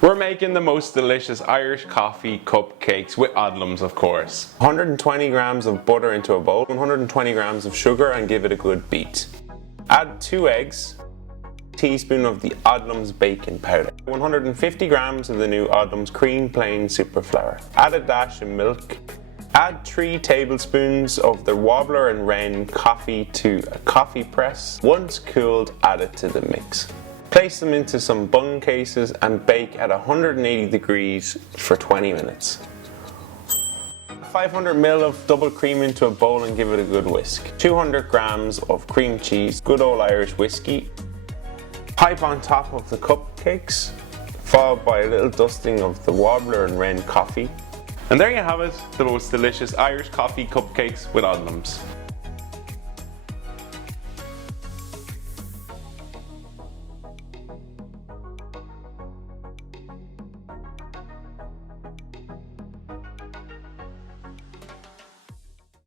We're making the most delicious Irish coffee cupcakes with Odlums, of course. 120 grams of butter into a bowl, 120 grams of sugar, and give it a good beat. Add 2 eggs, teaspoon of the Odlums baking powder, 150 grams of the new Odlums cream plain super flour. Add a dash of milk. Add 3 tablespoons of the Wobbler and Wren coffee to a coffee press. Once cooled, add it to the mix. Place them into some bun cases and bake at 180 degrees for 20 minutes. 500 ml of double cream into a bowl and give it a good whisk. 200 grams of cream cheese, good old Irish whiskey. Pipe on top of the cupcakes, followed by a little dusting of the Wobbler and Wren coffee. And there you have it, the most delicious Irish coffee cupcakes with Odlums.